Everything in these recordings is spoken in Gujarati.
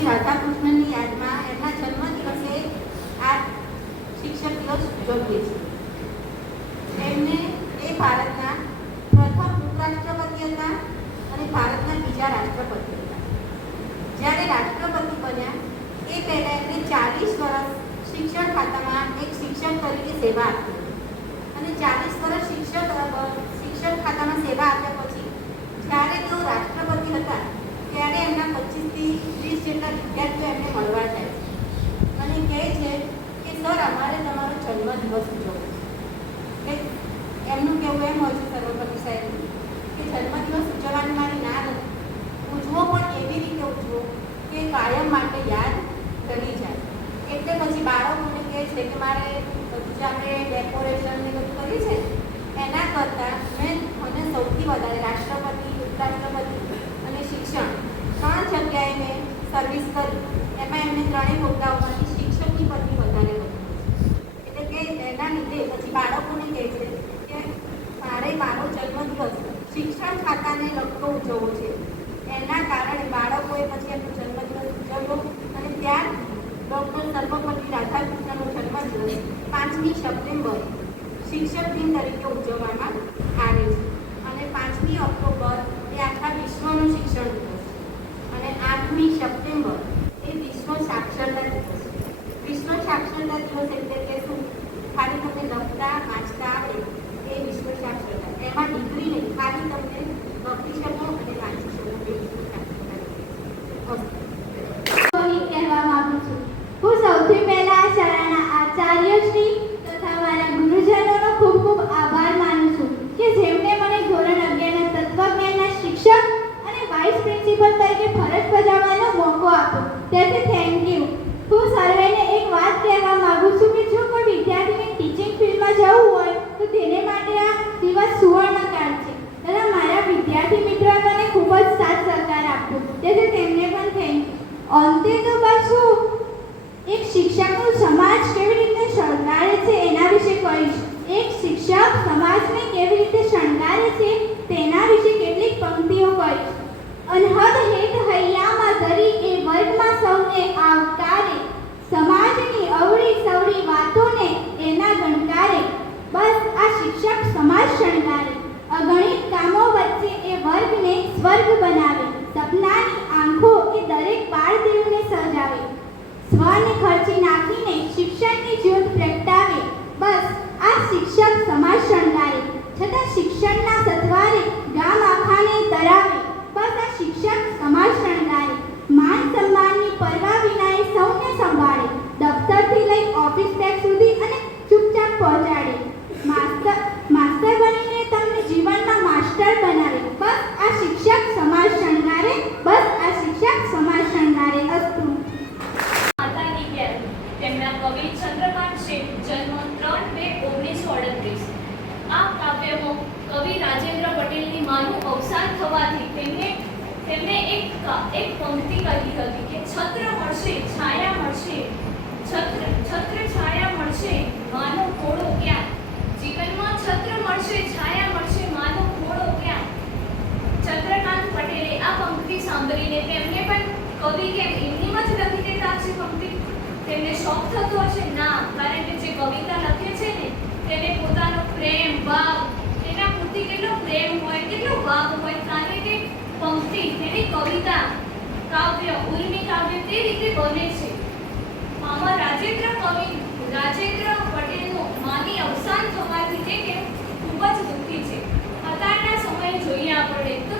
સર્વપલ્લી રાધાકૃષ્ણનની યાદમાં એમના જન્મદિવસે આ શિક્ષક દિવસ ઉજવીએ છીએ। એમને એ ભારતના પ્રથમ ઉપરાષ્ટ્રપતિ હતા અને ભારતના બીજા રાષ્ટ્રપતિ હતા। જ્યારે રાષ્ટ્રપતિ બન્યા એ પહેલાં એમને 40 વર્ષ શિક્ષણ ખાતામાં એક શિક્ષક તરીકે સેવા આપી અને 40 વર્ષ શિક્ષણ ખાતામાં સેવા આપ્યા પછી જ્યારે તેઓ રાષ્ટ્રપતિ હતા ત્યારે એમના 25 થી 30 જેટલા વિદ્યાર્થીઓ એમને મળવા જાય છે અને કહે છે કે સર અમારે તમારો જન્મદિવસ ઉજવવો છે। એમનું કહેવું એમ હોય છે સર્વપલ્લી સાહેબનું કે જન્મદિવસ ઉજવવાની મારી ના નથી, ઉજવો પણ એવી રીતે ઉજવો કે કાયમ માટે યાદ કરી જાય। એટલે પછી બાળકોને કહે છે કે મારે બધું જે આપણે ડેકોરેશન ને બધું કરીએ છે એના કરતાં મને સૌથી વધારે રાષ્ટ્રપતિ, ઉપરાષ્ટ્રપતિ અને શિક્ષણ 3 જગ્યાએ મેં સર્વિસ કરી, એમાં એમને 3 હોદ્દાઓમાંથી શિક્ષકની પદવી વધારે બની। એટલે કે એના લીધે પછી બાળકોને કહે છે કે મારે મારો જન્મદિવસ શિક્ષણ ખાતાને લગતો ઉજવવો છે। એના કારણે બાળકોએ પછી એમનો જન્મદિવસ ઉજવ્યો અને ત્યારથી ડૉક્ટર સર્વપલ્લી રાધાકૃષ્ણનો જન્મદિવસ 5મી સપ્ટેમ્બર શિક્ષક દિન તરીકે ઉજવવામાં આવે છે અને 5મી ઓક્ટોબર એ આખા વિશ્વનો શિક્ષણ દિવસ અને 8મી સપ્ટેમ્બર એ વિશ્વ સાક્ષરતા દિવસ છે। વિશ્વ સાક્ષરતા દિવસ એટલે કે શું? ખાલી તમને લખતા વાંચતા આવડે એ વિશ્વ સાક્ષરતા, એમાં ડિગ્રી નહીં, ખાલી તમને લખી શકો અને વાંચી શકો એ વિશ્વ સાક્ષરતા દિવસ કહેવા માંગુ છું। હું સૌથી પહેલા આ શાળાના આચાર્યશ્રી તથા મારા ગુરુજનોનો ખૂબ ખૂબ આભાર માનું છું કે જેમણે મને ધોરણ 11ના તત્વજ્ઞાનના શિક્ષક અને વાઇસ પ્રિન્સિપલ તરીકે ફરજ બજાવવાનો મોકો આપ્યો। તેથી થેન્ક યુ। હું સર્વેને એક વાત કહેવા માંગુ છું કે જો કોઈ વિદ્યાર્થીને ટીચિંગ ફિલ્ડમાં જવું હોય તો તેને માટે આ દિવસ સુવર્ણકાળ છે તથા મારા વિદ્યાર્થી મિત્રોએ મને ખૂબ જ સાથ સહકાર આપ્યો, તેથી તેમને પણ થેન્ક યુ। અંતે તો બસ હું એક શિક્ષકનું સમાજ કેવી રીતે શણગારે છે એના વિશે કહીશ। એક શિક્ષક સમાજને કેવી રીતે શણગારે છે તેના વિશે કેટલીક પંક્તિઓ કહીશ। અનહદ હેત હૈયામાં ધરી એ વર્ગમાં સૌને આવકારે, સમાજની અવળી સવળી વાતોને એના ગણકારે, બસ આ શિક્ષક સમાજ શણગારે, અગણિત કામો વચ્ચે એ વર્ગને સ્વર્ગ બનાવે, સપનાની આંખો એ દરેક બાળદેવને સજાવે, સ્વને ખર્ચી નાખીને શિક્ષણની જ્યોત પ્રગટાવે, બસ આ શિક્ષક સમાજ શણગારે, છતાં શિક્ષણના સથવારે ગામ આખાને તરાવે, બસ આ શિક્ષક સમાજ શણગારે, માન સન્માનની પરવા વિના એ સૌને સંભાળે, દફતરથી લઈ ઓફિસ બેગ સુધી અને ચૂપચાપ પહોંચાડે, માસ્ટર બનીને તમને જીવનમાં માસ્ટર બનાવે, બસ આ શિક્ષક સમાજ શણગારે, બસ આ શિક્ષક સમાજ શણગારે। અસ્તુ। તેમના કવિ ચંદ્રકાંત શેઠ, જન્મ 3/2/1938। આ કાવ્યમાં કવિ રાજેન્દ્ર પટેલની માનું અવસાન થવાથી તેમને એક પંક્તિ કહી હતી કે છત્ર મળશે છાયા મળશે, છત્ર છાયા મળશે માનો ખોળો ક્યાં, જીવનમાં છત્ર મળશે છાયા મળશે માનો ખોળો ક્યાં। ચંદ્રકાંત પટેલે આ પંક્તિ સાંભળીને તેમને પણ કવિ કેમ એમનીમાં જ લખી દેતા છે પંક્તિ? તેમને શોખ થતો હશે? ના, કારણ કે જે કવિતા લખે છે ને તેને પોતાનો પ્રેમ ભાવ, તેના પ્રતિ કેટલો પ્રેમ હોય, કેટલો ભાવ હોય, કારણ કે પંક્તિ તેની કવિતા કાવ્ય ઉર્મી કાવ્ય તે રીતે બને છે। આમાં રાજેન્દ્ર પટેલનું માની અવસાન થવાથી તે ખૂબ જ દુઃખી છે। અત્યારના સમયે જોઈએ આપણે તો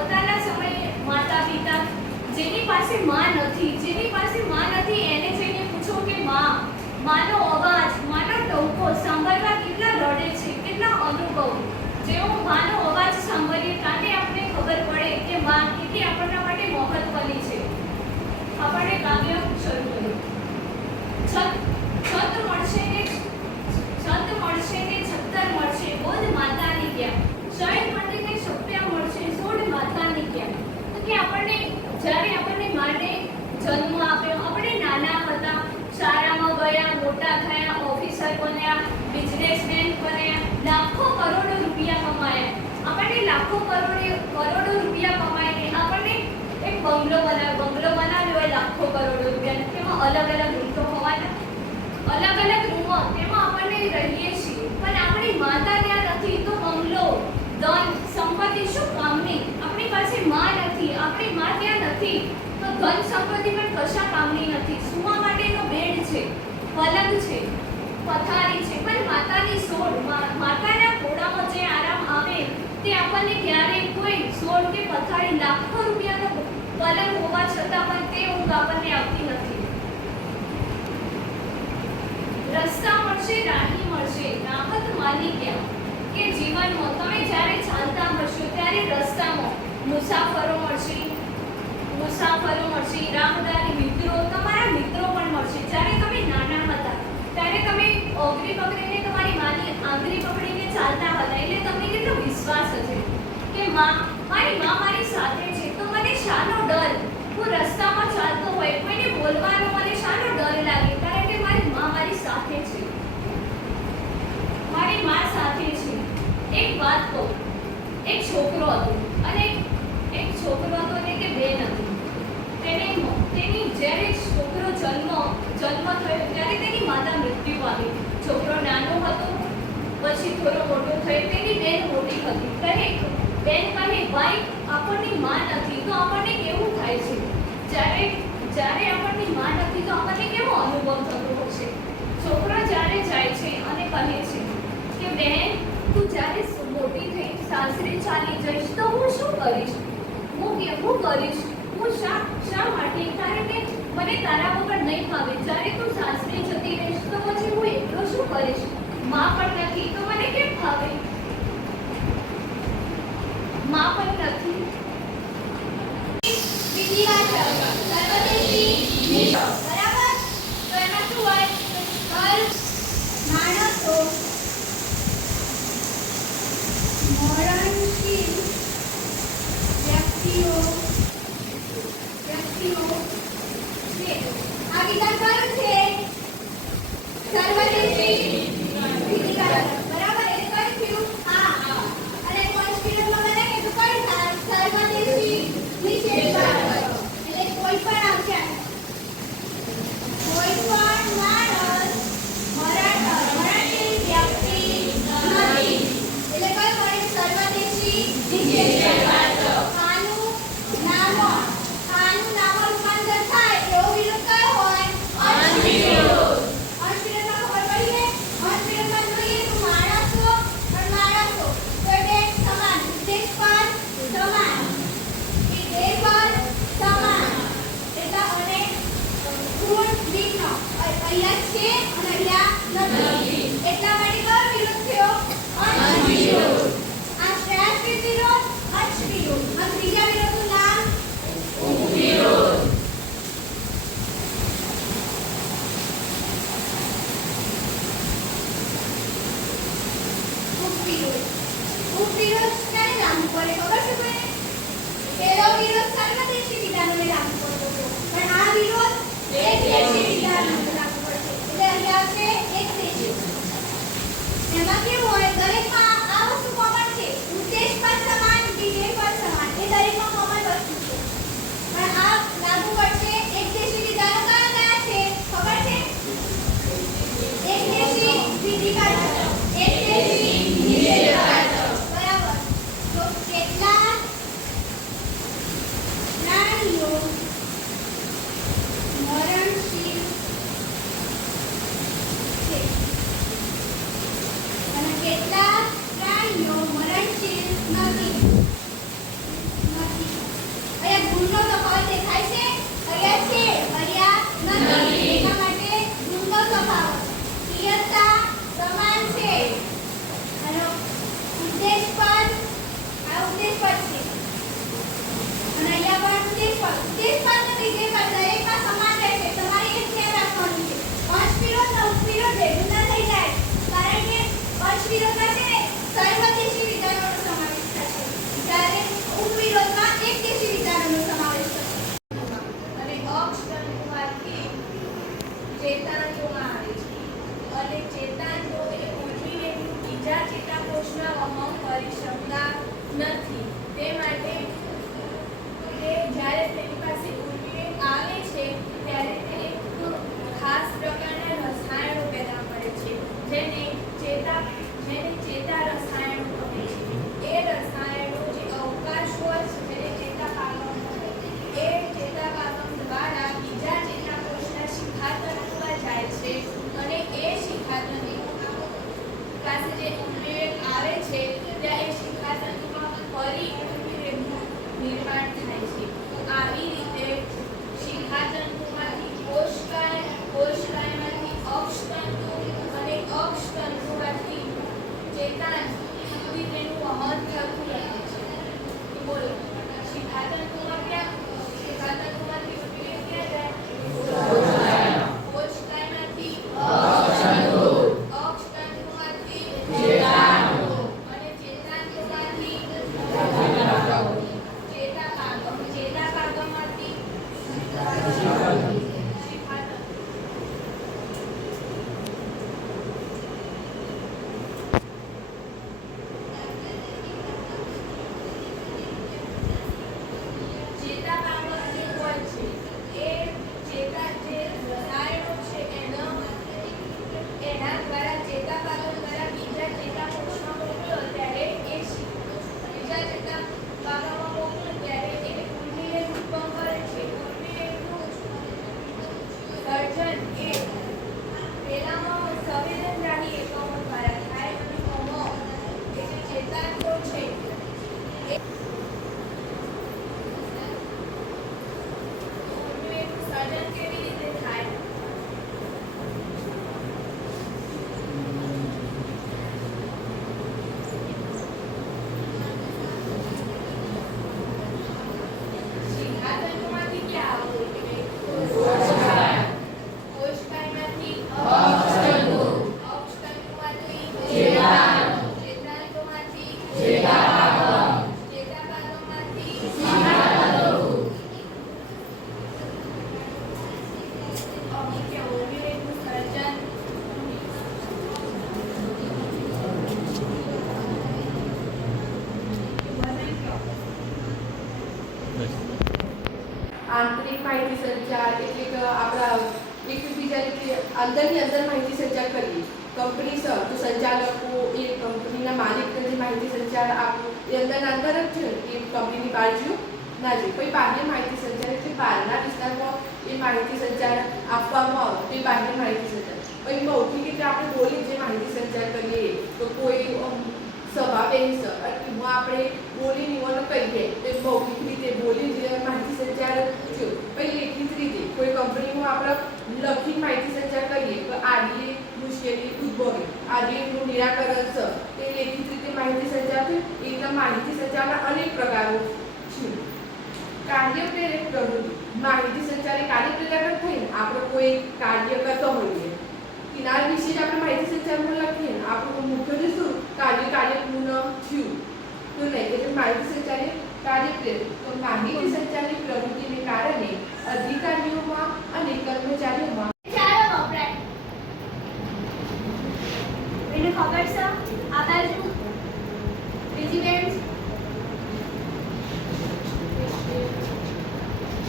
અત્યારના સમયે માતા પિતા જેની પાસે માં નથી એને જઈને પૂછો કે માનો અવાજ, માનો ટહુકો સાંભળવા કેટલા રડે છે, કેટલા અનુભવ। જેવો માનો અવાજ સાંભળીએ ત્યારે આપણે ખબર પડે કે માં કેટલી આપણા માટે મહત્વની છે। આપણે કાવ્ય શરૂ કર્યું। છત મળશે ને છત્તર મળશે, બોધ માતાની ક્યાં, શયન માટે શક્યા મળશે, સોડ માતાની ક્યાં। તો કે જ્યારે આપણને માને જન્મ આપ્યો, આપણે નાના હતા, શાળામાં ગયા, મોટા થયા, ઓફિસર બન્યા, બિઝનેસમેન બન્યા, લાખો કરોડો રૂપિયા કમાયા। આપણને લાખો કરોડો રૂપિયા કમાઈને આપણને એક બંગલો બનાવ્યો હોય, લાખો લાખો કરોડો રૂપિયા, તેમાં અલગ અલગ રૂમ તો હોવાના, અલગ અલગ રૂમો, તેમાં આપણને રહીએ છીએ, પણ આપણી માતા ત્યાં નથી તો બંગલો, ધન, સંપત્તિ શું કામની? આપણી પાસે માં નથી, આપણી માં ત્યાં નથી તો ધન સંપત્તિ પણ કશા કામની નથી. સુવા માટેનો બેડ છે, પલંગ છે, પથારી છે, પણ માતાની સોડ, માતાના ખોળામાં જે આરામ આવે તે આપણને ક્યારેય કોઈ સોડ કે પથારી, લાખો રૂપિયાનો પલંગ હોવા છતાં પણ તે ઊંઘ આપણને આવતી નથી. રસ્તા મળશે, રાહી મળશે, રાહત માની ક્યાં? કે જીવનમાં તમે જ્યારે ચાલતા હશો ત્યારે રસ્તામાં મુસાફરો મળશે, રાહદારી મિત્રો, તમારા મિત્રો પણ મળશે. જ્યારે તમે નાના હતા ત્યારે તમે ઓગરી પકડીને તમારી માની આંગળી પકડીને ચાલતા હતા, એટલે તમને કેટલો વિશ્વાસ હશે કે મારી માં મારી સાથે છે, તો મને શાનો ડર? હું રસ્તામાં ચાલતો હોય, કોઈને બોલવાનો મને શાનો ડર લાગે? કારણ કે મારી માં મારી સાથે છે, મારી માં સાથે છે. એક વાત કહું, એક છોકરો હતો અને એક છોકરો હતો ને કે બેન હતી. તેની જ્યારે છોકરો જન્મ થયો ત્યારે તેની માતા મૃત્યુ પામી. છોકરો નાનો હતો, પછી થોડો મોટો થયો, તેની બેન મોટી હતી. બેન કહે, ભાઈ આપણની માં નથી તો આપણને કેવું થાય છે? જ્યારે આપણની માં નથી તો આપણને કેવો અનુભવ થતો હશે? છોકરો જ્યારે જાય છે અને કહે છે કે બેન, તું જ્યારે મોટી થઈ સાસરે ચાલી જઈશ તો હું શું કરીશ? હું કરીશ, હું શા માટે? કારણ કે મને તારા વગર નહીં ફાવે. જ્યારે તું સાસરે જતી રહીશ તો પછી હું એકલો શું કરીશ? માં પણ નથી તો મને કેમ ફાવે? માં પણ નથી. બીજી વાત સર્વદેશી બરાબર, તો એમાં શું હોય? માણસો મરણશીલ વ્યક્તિઓ છે. આ વિધાન કયું છે? સર્વદેશી વિધિકારક. બરાબર, એટલે કયું થયું? હા. અને કોન્સ્ટિટ્યુશનમાં મને કીધું કઈ થાય? સર્વદેશી નિષેધકારક. એટલે કોઈ પણ આવશે, કોઈ પણ માણસ મરણશીલ વ્યક્તિ નથી. એટલે કયું મળે? સર્વદેશી નિષેધકારક. આનું આંતરિક માહિતી સંચાર એટલે કે આપણા એકબીજાની અંદરની અંદર માહિતી સંચાર કરીએ. કંપની તો સંચાલકો એ કંપનીના માલિકને જે માહિતી સંચાર આપવું એ અંદરના અંદર જ છે, એ કંપનીની બાજુ ના જોઈએ. પછી બાહ્ય માહિતી સંચાર એટલે બહારના વિસ્તારમાં એ માહિતી સંચાર આપવામાં આવે તે બાહ્ય માહિતી સંચાર. પછી મૌખિક એટલે આપણે બોલી જે માહિતી સંચાર કરીએ તો કોઈ સભા બેસે અને આપણે બોલી નિવડો કહીએ તે મૌખિક રીતે બોલી જે માહિતી સંચાર થયો. પછી લેખિત રીતે કોઈ કંપનીમાં આપણે લખી માહિતી સંચાર કરીએ તો આડી મુશ્કેલી ઉદ્ભવે આડીનું નિરાકરણ છે તે લેખિત રીતે માહિતી સંચાર થયું. એટલે માહિતી સંચારના અનેક પ્રકારો છે. કાર્ય પ્રેરક પ્રવૃત્તિ માહિતી સંચાર એ કાર્ય પ્રેરક થઈને આપણે કોઈ કાર્ય કરતો હોઈએ કિનાર વિશે જ આપણે માહિતી સંચારમાં લખીએ આપણું મુખ્ય શું કાર્ય પૂર્ણ થયું તો નહીં એટલે માહિતી સંચાર એ કાર્ય પ્રેરક. તો માહિતી સંચારની પ્રવૃત્તિને કારણે અધિકારીઓમાં અને કર્મચારીઓમાં ચાલો વપરાય. એને ખબર છે આ બાજુ બીજી બેન્ચ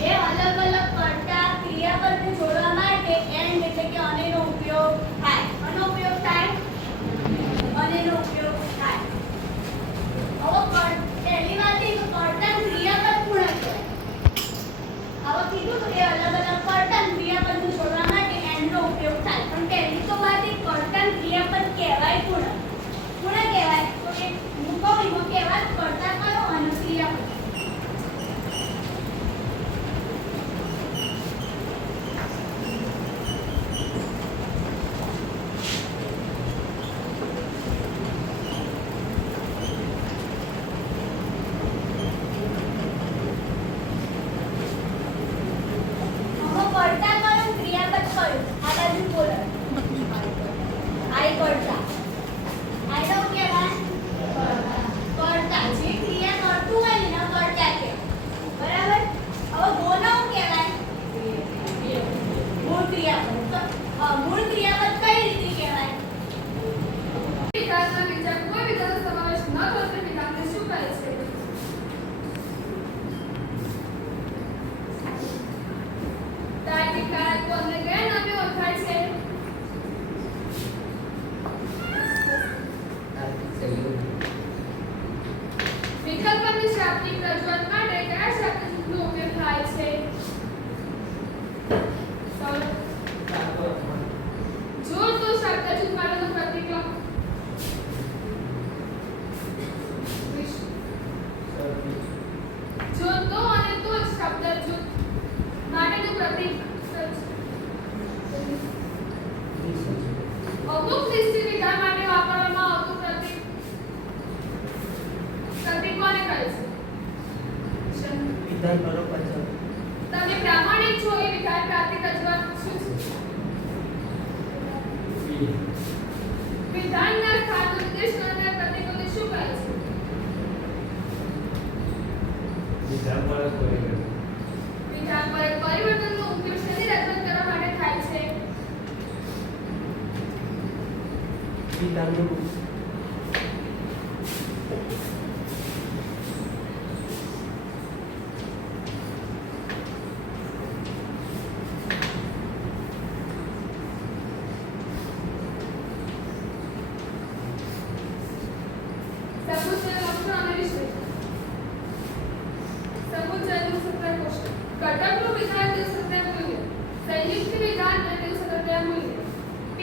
એ અલગ અલગ કરતા ક્રિયાપદને જોડવા માટે એન્ડ એટલે કે અનેનો ઉપયોગ થાય. આનો ઉપયોગ થાય અનેનો ઉપયોગ થાય. હવે પહેલી વાત એ કરતા ક્રિયાપદ પૂર્ણ કહેવાય. હવે કીધું કે અલગ અલગ કરતા ક્રિયાપદને જોડવા માટે એન્ડનો ઉપયોગ થાય. પણ પહેલી તો વાત એ કરતા ક્રિયાપદ કહેવાય પૂર્ણ કહેવાય તો એ હું કહું એમાં કહેવાય કરતા કયો અને ક્રિયાપદ. વિકલ્પની શાબ્દિક રજૂઆત માટે કયા શબ્દનો ઉપયોગ થાય છે? જો તો શબ્દ જૂથ માટેનું પ્રતીક લખો. જો તો અને તો શબ્દ જૂથ માટેનું પ્રતીક અમુક નિશ્ચિત વિધાન માટે વાપરવામાં આવતું પ્રતીક કોને કહે છે? વિધાન બરોબર છે. તમે પ્રામાણિક છો એ વિધાન પ્રાતિક રજૂઆત શું છે? વિધાનના સ્થાન ઉદ્દેશ અને પ્રતીકોને શું કહે છે? વિધાન પર પરિવર્તન. વિધાન પર પરિવર્તનનો ઉપયોગ શેની રજૂઆત કરવા માટે થાય છે? વિધાનનું ઘટકનું વિધાન દિવસના મૂલ્ય સંયુક્ત વિધાન અને દિવસના મૂલ્ય P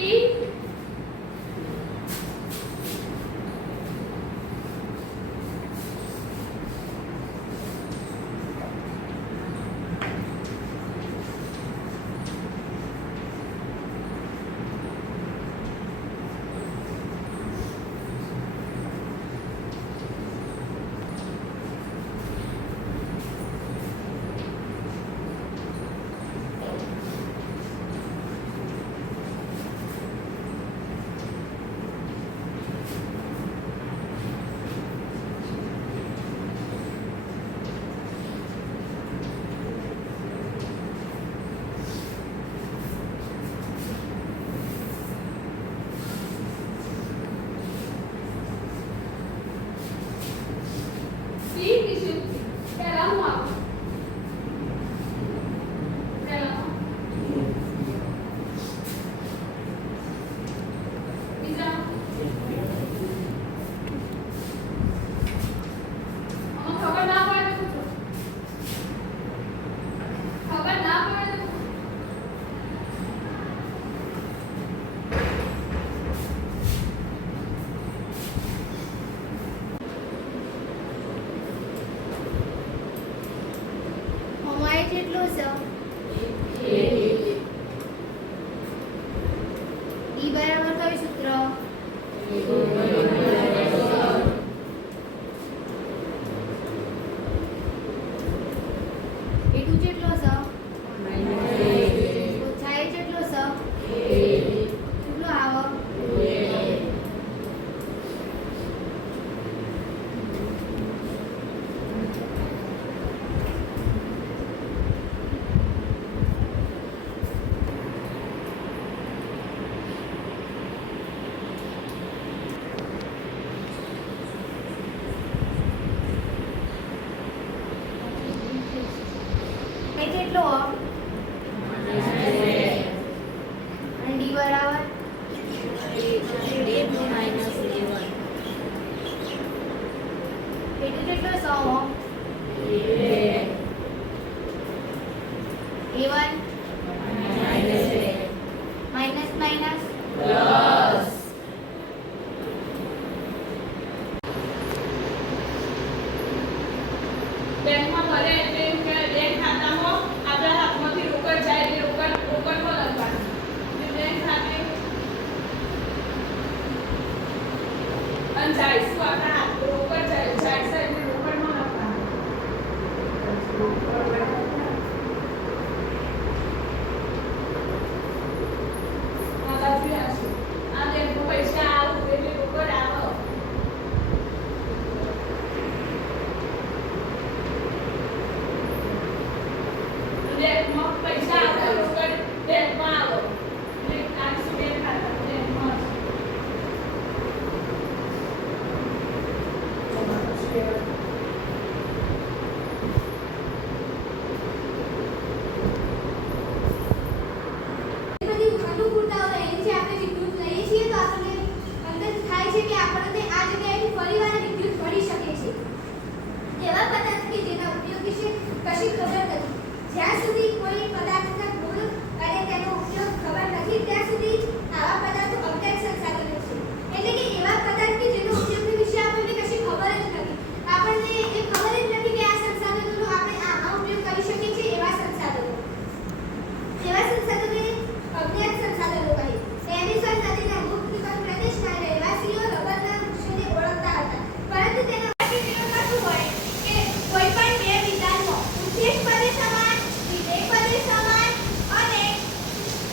જેટલો સ ડી બરાબર કયું સૂત્ર એ2 જેટલો સ ઓછા એ જેટલો સ કેટલો આવો એ કેટલો અને ડી બરાબર એ2 કેટલો સ A1 માઇનસ માઇનસ પ્લસ બેંકમાં ભરે એટલે એમ કે બેંક ખાતામાં આપણા હાથમાંથી રોકડ જાય એટલે રોકડમાં લખવાનું એટલે બેંક ખાતે અને જાય શું આપણા હાથ રોકડ જાય છે એટલે રોકડમાં લખવાનું આ બાજુ આવશે આ બેંકમાં પૈસા આવું એટલે રોકડ આવો બેંકમાં પૈસા આવે રોકડ બેંકમાં આવો એટલે આ શું બેંક ખાતા બેંકમાં બધી અનુકૂળતાઓ રહે છે આપણે વિદ્યુત લઈએ છીએ તો આપણને અંદર થાય છે કે આપણને આ જગ્યાએથી ફરીવાર વિદ્યુત મળી શકે છે એવા પદાર્થ કે જેના ઉપયોગ વિશે કશી ખબર નથી જ્યાં સુધી કોઈ પદાર્થના ગુણ અને તેનો ઉપયોગ ખબર નથી ત્યાં સુધી આવા પદાર્થો અજ્ઞાત સંસાધનો છે એટલે કે એવા પદાર્થ કે જેનો ઉપયોગ વિશે આપણને કશી ખબર જ નથી આપણને એ ખબર જ નથી કે આ સંસાધનોનો આપણે આમાં ઉપયોગ કરી શકીએ છીએ એવા સંસાધનોને અજ્ઞાત સંસાધનો કહે એમેઝોન નદીના મુક્ત પ્રદેશના રહેવાસીઓ રબરના વૃક્ષોને ઓળખતા હતા પરંતુ તેનો અર્થ શું હોય કે કોઈ પણ બે વિધાનમાં ઉદ્દેશ પદે સમાન વિધેય પદે સમાન અને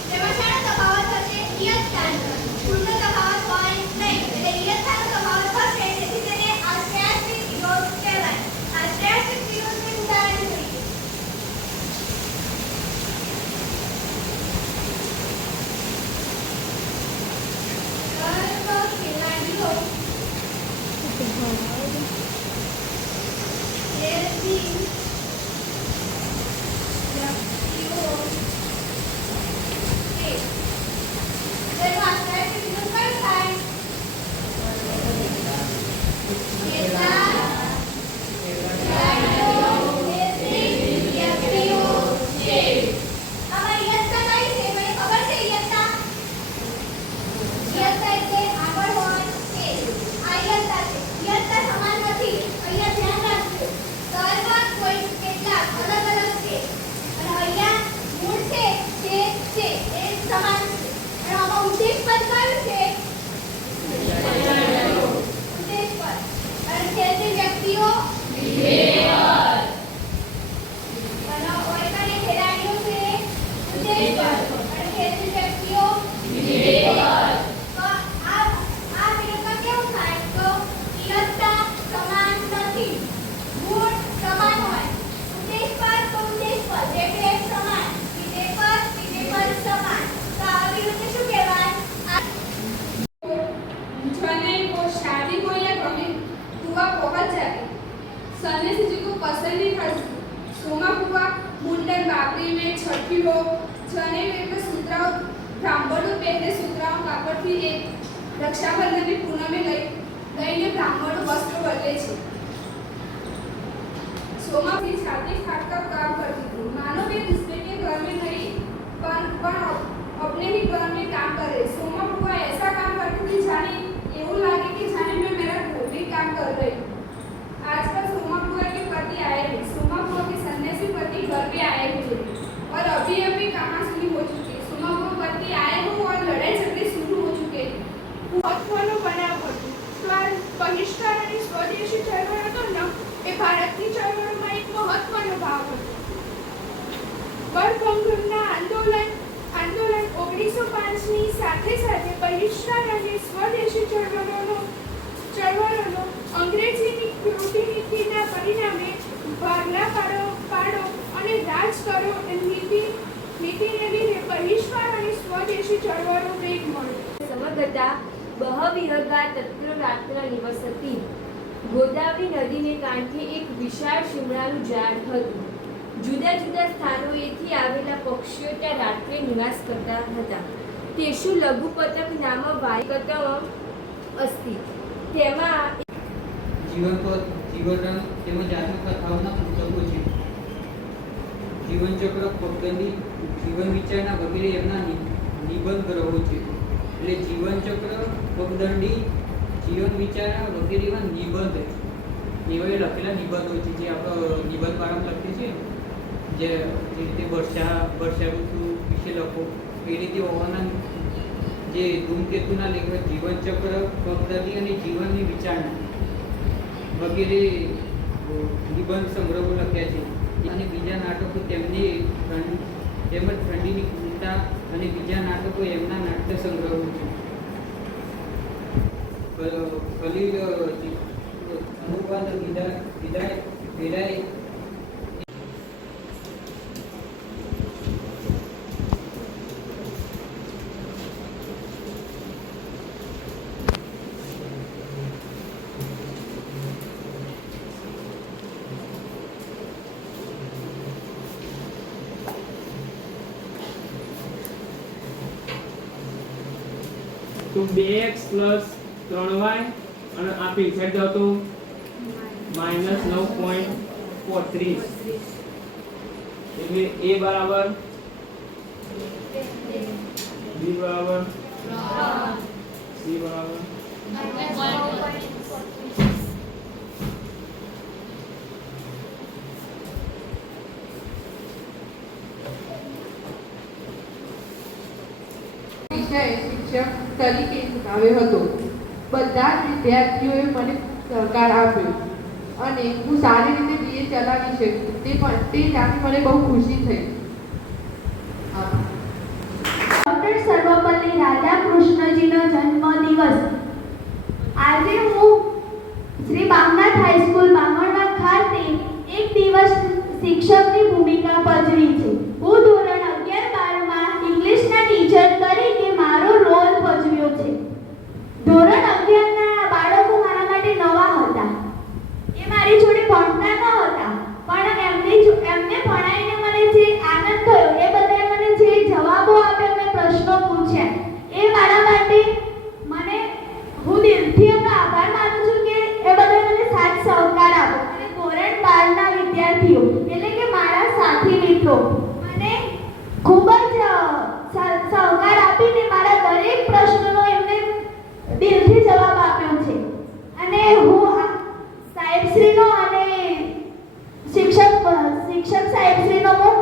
તેમાં શાનો તફાવત હશે નિયતતાનો પૂર્ણ તફાવત હોય નહીં એટલે નિયતતાનો તફાવત હશે તેથી તેને આશ્રયાશ્રિત વિરોધ કહેવાય આશ્રયાશ્રિત વિરોધનું ઉદાહરણ જોઈએ ખેલાડીઓ सन्यासी जी को पसंद नहीं था सोमा हुआ मुंडन बाबरी में छठी हो जने में सूत्राओ ब्राह्मणों पहले सूत्राओ कापड़ थी एक रक्षाबंधन की पूनम में लईने ब्राह्मणों वस्त्र बदले छे सोमा की छाती फाड़कर काम करती थी मानो वे दूसरे के घर में नहीं पर अपने ही घर में काम करे सोमा हुआ ऐसा काम करती थी जाने એવું લાગે कि जाने में मेरा घर में काम कर रही आजकल सोमा बुआ के पति आए हैं सोमा बुआ के सन्यासी पति घर पे आए हैं સ્વદેશી ચળવળ હતો ને એ ભારતની ચળવળમાં એક મહત્વનો ભાગ હતો. બળભંગના આંદોલન 1905ની સાથે સાથે બહિષ્કાર અને સ્વદેશી ચળવળોનો અંગ્રેજીની કૃટિનીતિના પરિણામે ભાગલા પાડો અને રાજ કરો નીતિને લીધે બહિષ્કાર અને સ્વદેશી ચળવળો વેગ મળ્યો. સમગ્રતા બહવિહગા તત્ર રાત્ર નિવસતી. ગોદાવરી નદીને કાંઠે એક વિશાળ શિમળાનું ઝાડ હતું. જુદા જુદા સ્થાનોએથી આવેલા પક્ષીઓ ત્યાં રાત્રે નિવાસ કરતા હતા. તેષુ લઘુપતક નામ વાયકતમ અસ્તિ. તેમાં જીવન તેમજ આત્મકથાઓના પુસ્તકો છે. જીવનચક્ર, પગદંડી, જીવન વિચારના વગેરે એમના નિબંધ ગ્રહો છે. એટલે જીવનચક્ર, પગદંડી, જીવન વિચારના વગેરે એવા નિબંધ એવા લખેલા નિબંધો છે જે આપણો નિબંધ પારામાં લખીએ છીએ. જે રીતે વર્ષા ઋતુ વિશે લખો એ રીતે હોવાના જે ધૂમકેતુના લેખક જીવનચક્ર, પગદંડી અને જીવનની વિચારણા વગેરે નિબંધ સંગ્રહો લખ્યા છે. અને બીજા નાટકો તેમની તેમજ ઠંડીની કુંતા અને બીજા નાટકો એમના નાટ્ય સંગ્રહો છે. ખલીલ અનુવાદ વિદાય તો 2x + 3y અને આ પેલી સાઈડ જાઓ તો -9.35 એટલે a બરાબર b બરાબર c બરાબર વિષય શિક્ષક તરીકે ચૂકાવ્યો હતો. બધા જ વિદ્યાર્થીઓએ મને સહકાર આપ્યો અને હું સારી રીતે BA ચલાવી શકી. તે જાણી મને બહુ ખુશી થઈ. ડૉક્ટર સર્વપલ્લી રાધાકૃષ્ણજીનો જન્મદિવસ. આજે હું શ્રી બામનાથ હાઈસ્કૂલ બામણવા ખાતે એક દિવસ શિક્ષકની ભૂમિકા ભજવી છે. હું ધોરણ 11-12માં ઇંગ્લિશના ટીચર તરીકે મારો રોલ ભજવ્યો છે. ધોરણ 11ના બાળકો મારા માટે નવા હતા. એ મારી જોડે ભણતા ન હતા, પણ એમને ભણાવીને મને જે આનંદ થયો એ બદલ મને જે જવાબો આપ્યા, મેં પ્રશ્નો પૂછ્યા, એ મારા માટે હું દિલથી એમનો આભાર માનું છું કે એ બદલ મને સાથ સહકાર આપ્યો. અને ધોરણ 12ના વિદ્યાર્થીઓ એટલે કે મારા સાથી મિત્રો મને ખૂબ જ સહકાર આપીને મારા દરેક પ્રશ્નનો એમને દિલથી જવાબ આપ્યો છે. અને હું સાહેબશ્રીનો અને શિક્ષક સાહેબશ્રીનો હું